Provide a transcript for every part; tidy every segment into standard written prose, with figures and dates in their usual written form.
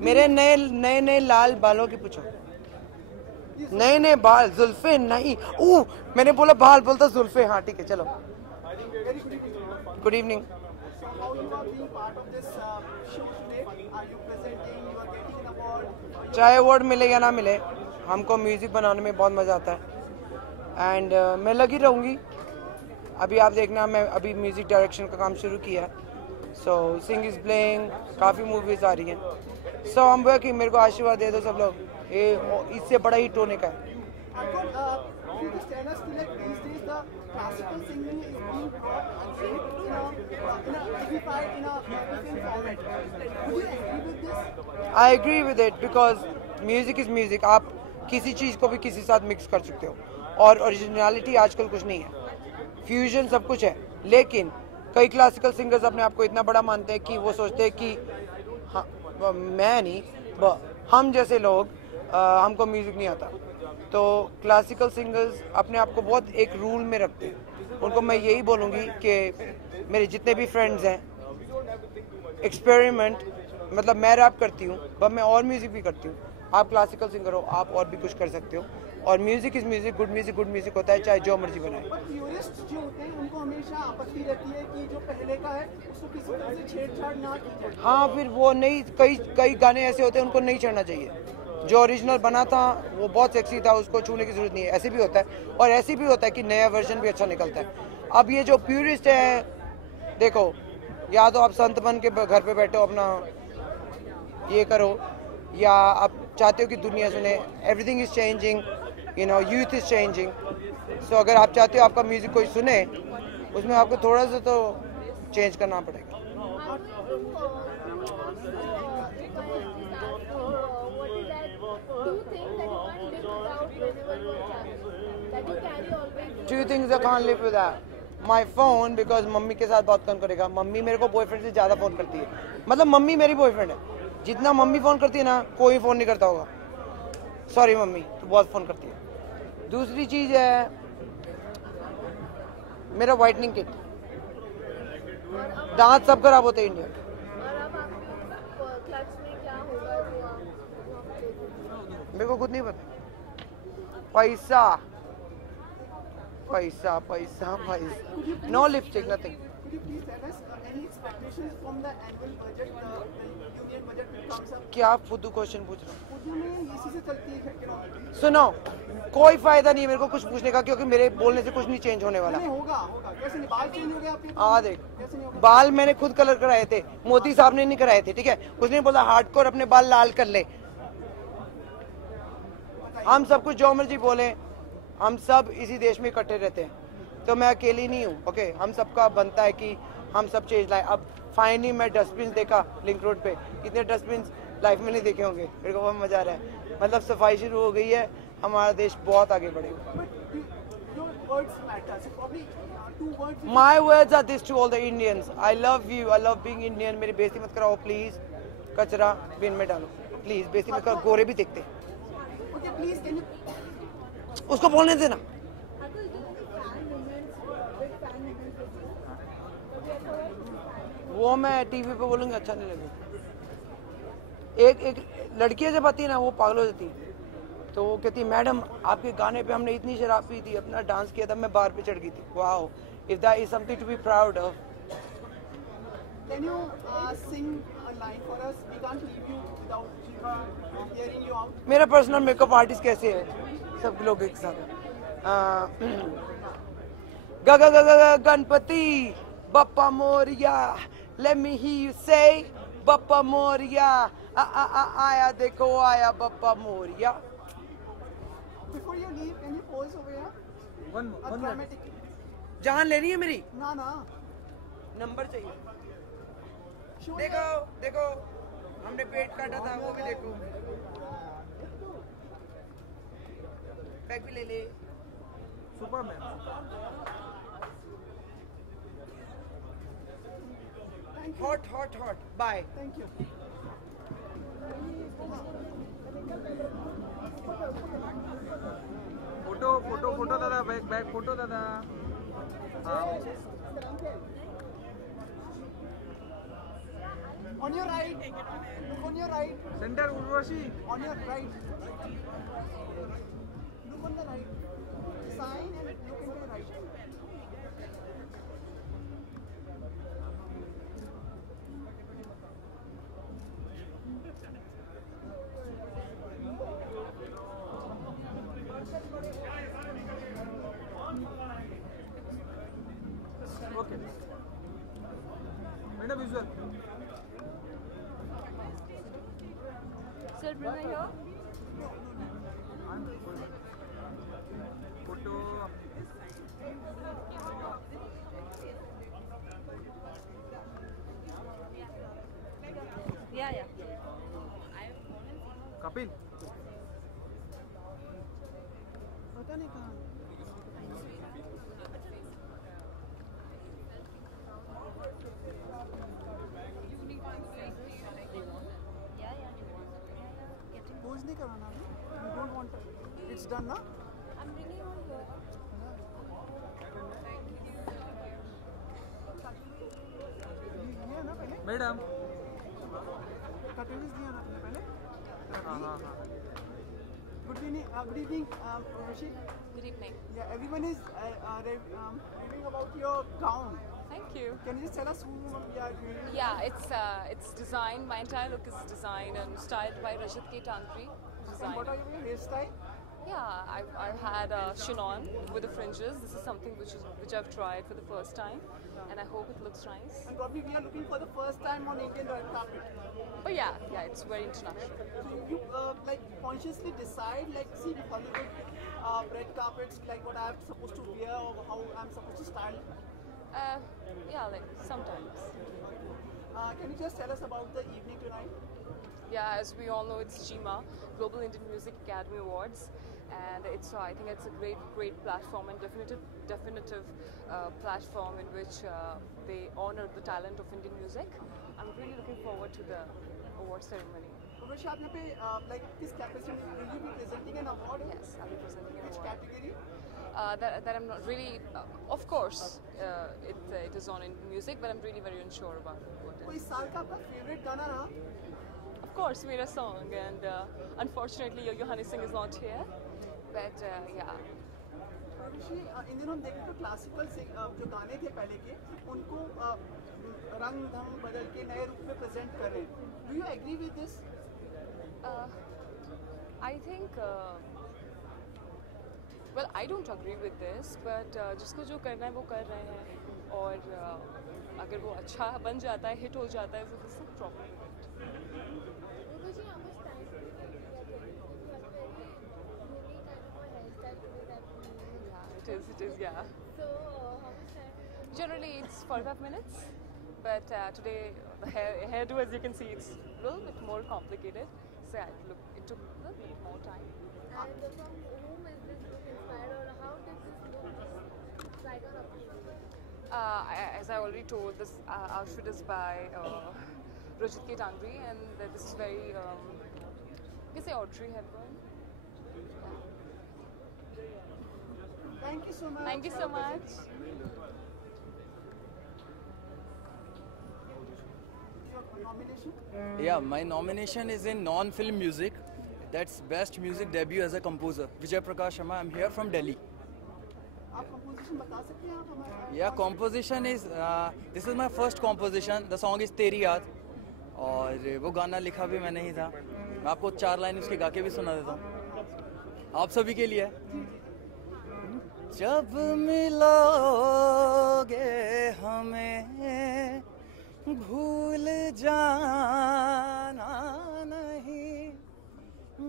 मेरे नए नए नए लाल बालों की पूछो। नए नए बाल, जुल्फे नहीं। मैंने बोला बाल, बोलता जुल्फे। हाँ ठीक है, चलो। Good evening. चाहे अवार्ड मिले या ना मिले, हमको म्यूजिक बनाने में बहुत मजा आता है। एंड मैं लगी रहूंगी। अभी आप देखना, मैं अभी म्यूजिक डायरेक्शन का काम शुरू किया है। सो सिंग इज प्लेइंग, काफ़ी मूवीज आ रही हैं। सो हम वर्किंग, मेरे को आशीर्वाद दे दो सब लोग, ये इससे बड़ा हिट होने का है। I agree with it because music is music. आप किसी चीज़ को भी किसी साथ मिक्स कर सकते हो, और ओरिजिनलिटी आजकल कुछ नहीं है, फ्यूजन सब कुछ है। लेकिन कई क्लासिकल सिंगर्स अपने आप को इतना बड़ा मानते हैं कि वो सोचते हैं कि हाँ, मैं नहीं, हम जैसे लोग हमको म्यूजिक नहीं आता। तो क्लासिकल सिंगर्स अपने आप को बहुत एक रूल में रखते हैं। उनको मैं यही बोलूँगी कि मेरे जितने भी फ्रेंड्स हैं, एक्सपेरिमेंट, मतलब मैं रैप करती हूँ पर मैं और म्यूज़िक भी करती हूँ। आप क्लासिकल सिंगर हो, आप और भी कुछ कर सकते हो। और music is music, good music होता है, चाहे जो मर्जी बनाए। प्योरिस्ट जो होते हैं उनको हमेशा आपत्ति रहती है कि जो पहले का है उसको किसी तरह से छेड़छाड़ ना की जाए। हाँ, फिर वो नहीं, कई गाने ऐसे होते हैं उनको नहीं छेड़ना चाहिए। जो ओरिजिनल बना था वो बहुत सेक्सी था, उसको छूने की जरूरत नहीं है। ऐसे भी होता है, और ऐसे भी होता है कि नया वर्जन भी अच्छा निकलता है। अब ये जो प्योरिस्ट है, देखो, या तो आप संत बन के घर पे बैठो अपना ये करो, या आप चाहते हो कि दुनिया सुने। Everything is changing, you know, youth is changing. So अगर आप चाहते हो आपका म्यूजिक कोई सुने, उसमें आपको थोड़ा सा तो चेंज करना पड़ेगा। Two things I can't live without. My phone, because mummy के साथ बात कौन करेगा। मम्मी मेरे को बॉयफ्रेंड से ज़्यादा फ़ोन करती है, मतलब मम्मी मेरी बॉयफ्रेंड है। जितना मम्मी फ़ोन करती है ना, कोई फ़ोन नहीं करता होगा। सॉरी मम्मी, तो बहुत फ़ोन करती है। दूसरी चीज़ है मेरा वाइटनिंग किट। दांत सब खराब होते हैं इंडिया। मेरे को खुद नहीं पता। पैसा पैसा पैसा पैसा, नो लिपस्टिक, नथिंग। क्या आप फुद्दू क्वेश्चन पूछ रहे हो? सुनो, कोई फायदा नहीं है मेरे को कुछ पूछने का, क्योंकि मेरे बोलने से कुछ नहीं चेंज होने वाला। हाँ देख, बाल मैंने खुद कलर कराए थे, मोदी साहब ने नहीं कराए थे, ठीक है। उसने बोला हार्डकोर अपने बाल लाल कर ले। हम सब कुछ जो मर्जी बोले, हम सब इसी देश में इकट्ठे रहते हैं, तो मैं अकेली नहीं हूँ। ओके, हम सबका बनता है कि हम सब चेंज लाए। अब फाइनली मैं डस्टबिन देखा लिंक रोड पे, इतने डस्टबिन लाइफ में नहीं देखे होंगे। मेरे को बहुत मजा आ रहा है, मतलब सफाई शुरू हो गई है, हमारा देश बहुत आगे बढ़ेगा। My words are this to all the Indians, I love you, I love being Indian. मेरी बेइज्जती मत कराओ प्लीज, कचरा बिन में डालो प्लीज, बेइज्जती मत करो, गोरे भी देखते हैं। उसको बोलने देना। वो मैं टीवी पे बोलूंगी, अच्छा नहीं लगेगा। एक लड़कियां जब आती है ना, वो पागल हो जाती है, तो वो कहती है मैडम आपके गाने पे हमने इतनी शराब पी थी, अपना डांस किया था, मैं बार पे चढ़ गई थी। Wow, if that is something to be proud of. Can you sing a line for us? We can't leave you without hearing you out. मेरा पर्सनल मेकअप आर्टिस्ट कैसे है, सब लोग एक साथ। ग ग ग ग Ganpati Bappa Moriya, let me hear you say Bappa Moriya, आया देखो आया Bappa Moriya. Before you leave, can you pause over here? One dramatic. जान लेनी है मेरी? ना ना, नंबर चाहिए। देखो देखो, हमने पेट काटा था, वो भी देखो। बैग भी ले ले। Superman. Hot hot hot, bye. Thank you. Photo दादा, बैग फोटो दादा। हाँ On your right. Look on your right. Center Urvashi. On your right. Look on the right. Sign and look into your right. Okay. Made a visual. Sir, Bruna here. Photo. Yeah. Kapil. पता नहीं कहाँ pose नहीं कराना अभी you don't want it's done ना I'm bringing on here. ये ना पहले Madam. कटोरीज दिया ना तुमने पहले हाँ. Good evening Urvashi. Good evening. Yeah, everyone is reviewing about your gown. Thank you. Can you just tell us who you are reviewing? Yeah, it's designed. My entire look is designed and styled by Rajat K. Tantri. And what are your hairstyle? Yeah, I've had chignon with the fringes. This is something which I've tried for the first time, and I hope it looks nice. And probably we are looking for the first time on Indian red carpet. But yeah, it's very international. So you like consciously decide, like see Hollywood red carpets, like what I'm supposed to wear or how I'm supposed to style. Yeah, like sometimes. Can you just tell us about the evening tonight? Yeah, as we all know, it's GIMA, Global Indian Music Academy Awards, and I think it's a great platform and definitive platform in which they honor the talent of Indian music. I'm really looking forward to the award ceremony. Urvashi, आप यहाँ पे like किस capacity will you be presenting an award? Yes, I'll be presenting an Which award. category? That I'm not really. Of course, it is on Indian music, but I'm really very unsure about what तो it is. इस साल का आपका favorite गाना रहा? Of course, Mera song, and unfortunately, Yohani Singh is not here. But yeah. Urvashi, इन दिनों हम देखें तो क्लासिकल जो गाने थे पहले के उनको रंग ढंग बदल के नए रूप में प्रेजेंट कर रहे हैं. Do you agree with this? I think. Well, I don't agree with this, but जिसको जो करना है वो कर रहे हैं, और अगर वो अच्छा बन जाता है, हिट हो जाता है, so there's no problem with it. Urvashi, how much time did you get together? You have a very unique kind of a hairstyle today that we Yeah, it is, yeah. So, how much time did you get? Generally, it's 45 minutes, but today the hairdo, as you can see, it's a little bit more complicated. So yeah, it took a little bit more time. And from whom is this look inspired, or how did this look strike on opportunity? As I already told, this outfit is by Rajat K. Tangri, and this is very, you can say Audrey Hepburn. Thank you so much. Thank you so much. Your nomination? Yeah, my nomination is in non-film music. That's best music debut as a composer. Vijay Prakash Sharma. I'm here from Delhi. आप composition बता सकते हैं आप हमारे? Yeah, composition is this is my first composition. The song is तेरी याद, और वो गाना लिखा भी मैंने ही था. मैं आपको 4 लाइन उसके गा के भी सुना देता हूँ. आप सभी के लिए. जब मिलोगे हमें भूल जाना नहीं,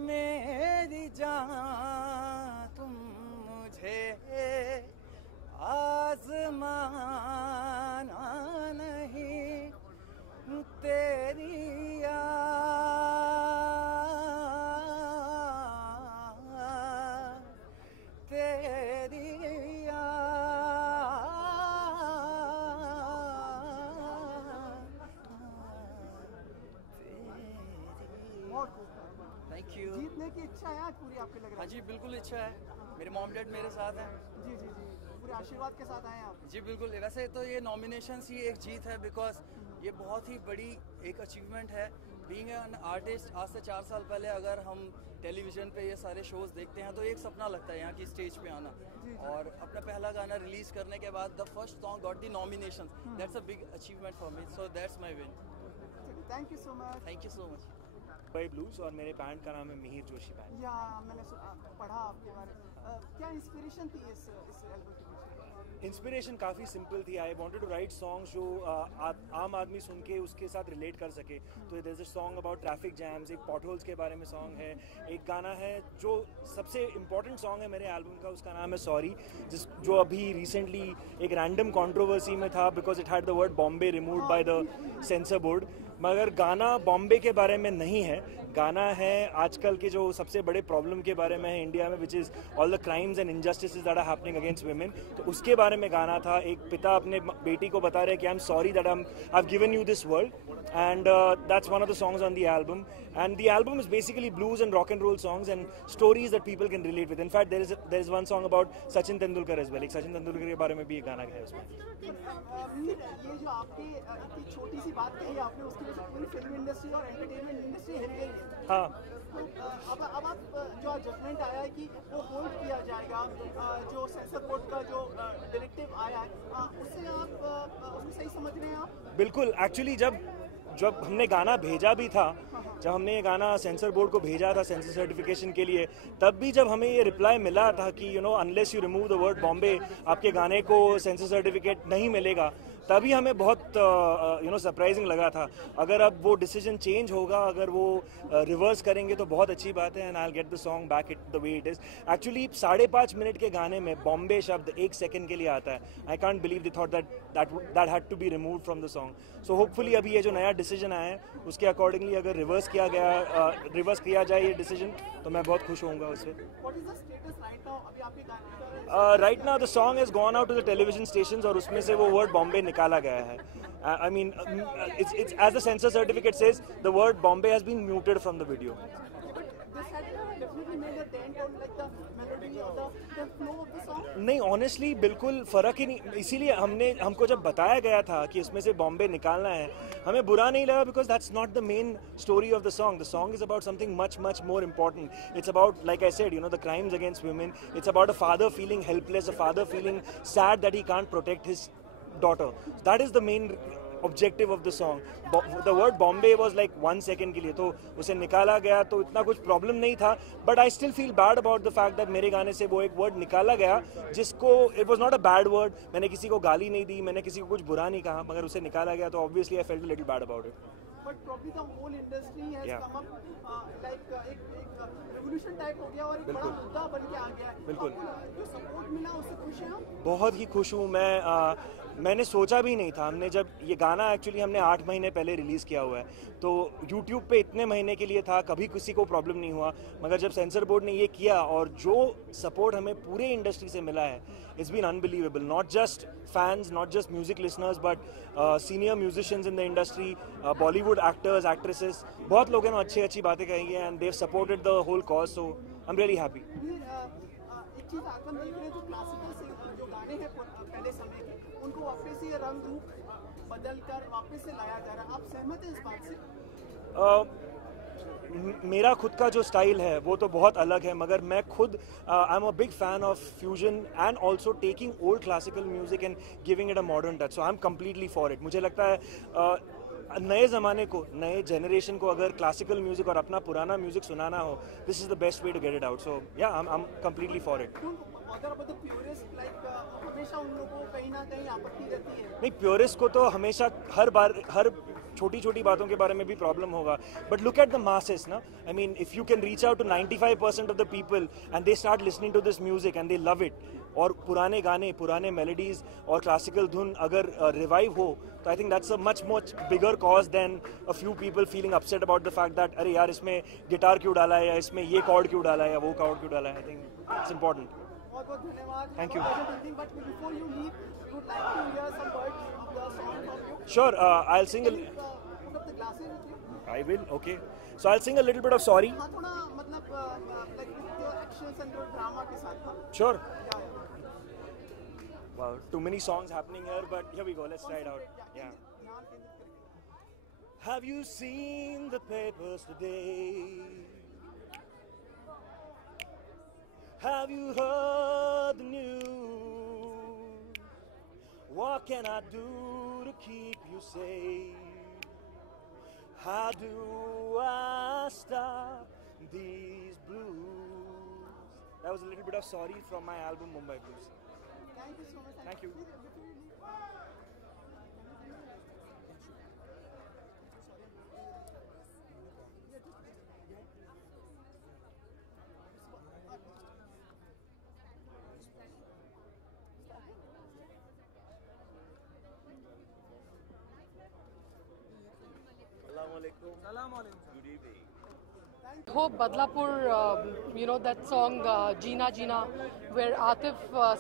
मेरी जान तुम मुझे आजमाना नहीं, तेरी याद, तेरी थैंक यू. जीतने की इच्छा है आज पूरी आपके लग रहा हाँ है? जी, बिल्कुल इच्छा है. मेरे मॉम डैड मेरे साथ हैं. जी. पूरे आशीर्वाद के साथ आए हैं आप। जी बिल्कुल, वैसे तो ये नॉमिनेशंस ही एक जीत है, बिकॉज ये बहुत ही बड़ी एक अचीवमेंट है। बीइंग एन आर्टिस्ट, आज से 4 साल पहले अगर हम टेलीविज़न पे ये सारे शोज़ देखते हैं तो एक सपना लगता है यहाँ की स्टेज पे आना, और अपना पहला गाना रिलीज़ करने के बाद the first song got the nomination, that's a big achievement for me, so that's my win. Thank you so much. Thank you so much. Mumbai blues, और मेरे बैंड का नाम है मिहिर जोशी बैंड। या मैंने पढ़ा आपके बारे में, क्या इंस्पिरेशन थी इस एल्बम के पीछे? इंस्पिरेशन काफ़ी सिंपल थी। I wanted to write songs जो आम आदमी सुन के उसके साथ रिलेट कर सके। तो there is a song about traffic jams, एक पॉटहोल्स के बारे में सॉन्ग है, एक गाना है जो सबसे इम्पॉर्टेंट सॉन्ग है मेरे एल्बम का, उसका नाम है सॉरी, जो अभी रिसेंटली एक रैंडम कंट्रोवर्सी में था because it had the word Bombay removed by the sensor board. मगर गाना बॉम्बे के बारे में नहीं है, गाना है आजकल के जो सबसे बड़े प्रॉब्लम के बारे में है इंडिया में, which is all the crimes and injustices that are happening against women. तो उसके बारे में गाना था। एक पिता अपने बेटी को बता रहे हैं कि I am sorry that I have given you this world, and that's one of the songs on the album. And the album is basically blues and rock and roll songs and stories that people can relate with. In fact, there is one song about Sachin Tendulkar as well. एक सचिन तेंदुलकर के बारे में भी एक गाना है उसमें। ये जो आपके इतनी छोटी सी बात कही आपने, उसकी वजह से पूरी फिल्म इंडस्ट्री और एंटरटेनमेंट इंडस्ट्री हिल गई है। हाँ, तो अब आप जो जजमेंट आया है कि वो होल्ड किया जाएगा, जो सेंसर बोर्ड का जो डायरेक्टिव आया है, उससे आप उसको सही समझ रहे हैं आप? बिल्कुल। एक्चुअली जब हमने गाना भेजा भी था, जब हमने ये गाना सेंसर बोर्ड को भेजा था सेंसर सर्टिफिकेशन के लिए, तब भी जब हमें ये रिप्लाई मिला था कि you know unless you remove the word Bombay आपके गाने को सेंसर सर्टिफिकेट नहीं मिलेगा, तभी हमें बहुत सरप्राइजिंग लगा था। अगर अब वो डिसीजन चेंज होगा, अगर वो रिवर्स करेंगे तो बहुत अच्छी बात है, and I will get the song back it the way it is. Actually 5.5 minute के गाने में बॉम्बे शब्द 1 सेकंड के लिए आता है। I can't believe they thought that had to be removed from the song. So hopefully अभी ये जो नया डिसीजन आया है उसके अकॉर्डिंगली अगर रिवर्स किया जाए ये डिसीजन, तो मैं बहुत खुश होऊंगा उससे। Right now the song has gone out to the television stations, और उसमें से वो वर्ड बॉम्बे निकाला गया है। I mean, it's as the censor certificate says, the word Bombay has been muted from the video. नहीं, ऑनेस्टली बिल्कुल फ़र्क ही नहीं। इसीलिए हमको जब बताया गया था कि इसमें से बॉम्बे निकालना है, हमें बुरा नहीं लगा, because that's not the main story of the song. The song is about something much more important. It's about, like I said, the crimes against women. It's about a father feeling helpless, a father feeling sad that he can't protect his daughter. That is the main objective of the song. The word Bombay was like 1 second के लिए, तो उसे निकाला गया तो इतना कुछ problem नहीं था। But I still feel bad about the fact that मेरे गाने से वो एक वर्ड निकाला गया जिसको it was not a bad word. मैंने किसी को गाली नहीं दी, मैंने किसी को कुछ बुरा नहीं कहा, मगर उसे निकाला गया तो obviously I felt a little bad about it. But probably the whole industry has come up like एक revolution type हो गया और एक बड़ा मुद्दा बन के आ गया है। बिल्कुल। जो सपोर्ट मिला उससे खुश हैं आप? बहुत ही खुश हूँ मैं। मैंने सोचा भी नहीं था। हमने जब ये गाना एक्चुअली हमने 8 महीने पहले रिलीज़ किया हुआ है, तो YouTube पे इतने महीने के लिए था, कभी किसी को प्रॉब्लम नहीं हुआ। मगर जब सेंसर बोर्ड ने ये किया और जो सपोर्ट हमें पूरे इंडस्ट्री से मिला है, it's been unbelievable. Not just fans, not just music listeners, but senior musicians in the industry, Bollywood actors, actresses, बहुत लोगों ने अच्छी बातें कही हैं, and they have supported the whole cause, so I am really happy. एक चीज़ आप देख रहे हैं, जो क्लासिकल जो गाने हैं पहले समय के, उनको वापस से रंग रूप बदल कर वापस से लाया जा रहा है। आप सहमत हैं इस बात से? मेरा खुद का जो स्टाइल है वो तो बहुत अलग है, मगर मैं खुद I am a big fan of fusion and also taking old classical music and giving it a modern touch. So I am completely for it. मुझे लगता है नए ज़माने को, नए जनरेशन को अगर क्लासिकल म्यूजिक और अपना पुराना म्यूजिक सुनाना हो, this is the best way to get it out. So yeah I am completely for it. हमेशा उन लोगों को कहीं ना कहीं आपत्ति रहती है। नहीं, प्योरिस्ट को तो हमेशा हर छोटी छोटी बातों के बारे में भी प्रॉब्लम होगा, but look at the masses ना। I mean, if you can reach out to 95% of the people and they start listening to this music and they love it, और पुराने गाने, पुराने मेलोडीज और क्लासिकल धुन अगर रिवाइव हो, तो I think that's a much bigger cause than a few people feeling upset about the fact that अरे यार इसमें गिटार क्यों डाला है, या इसमें ये कॉर्ड क्यों डाला है, या वो कॉर्ड क्यों डाला है। I think it's important. बहुत धन्यवाद। Thank you. But before you leave, we would like to hear some words of the song from you. Sure, I'll sing Put up the glasses with you. I will, okay. So I'll sing a little bit of sorry. हाँ, थोड़ा मतलब like with your actions and your drama के साथ। Sure. Yeah. Wow, too many songs happening here, but here we go. Let's try it out. Yeah. ध्यान केंद्रित करेंगे. Have you seen the papers today? Have you heard the news? What can I do to keep you safe? How do I stop these blues? That was a little bit of sorry from my album Mumbai Blues. Thank you so much. Thank you. Salam alaikum. Good evening. Hope Badlapur, you know that song Jeena Jeena, where Atif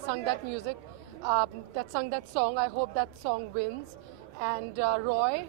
sung that music, that sung that song. I hope that song wins. And Roy,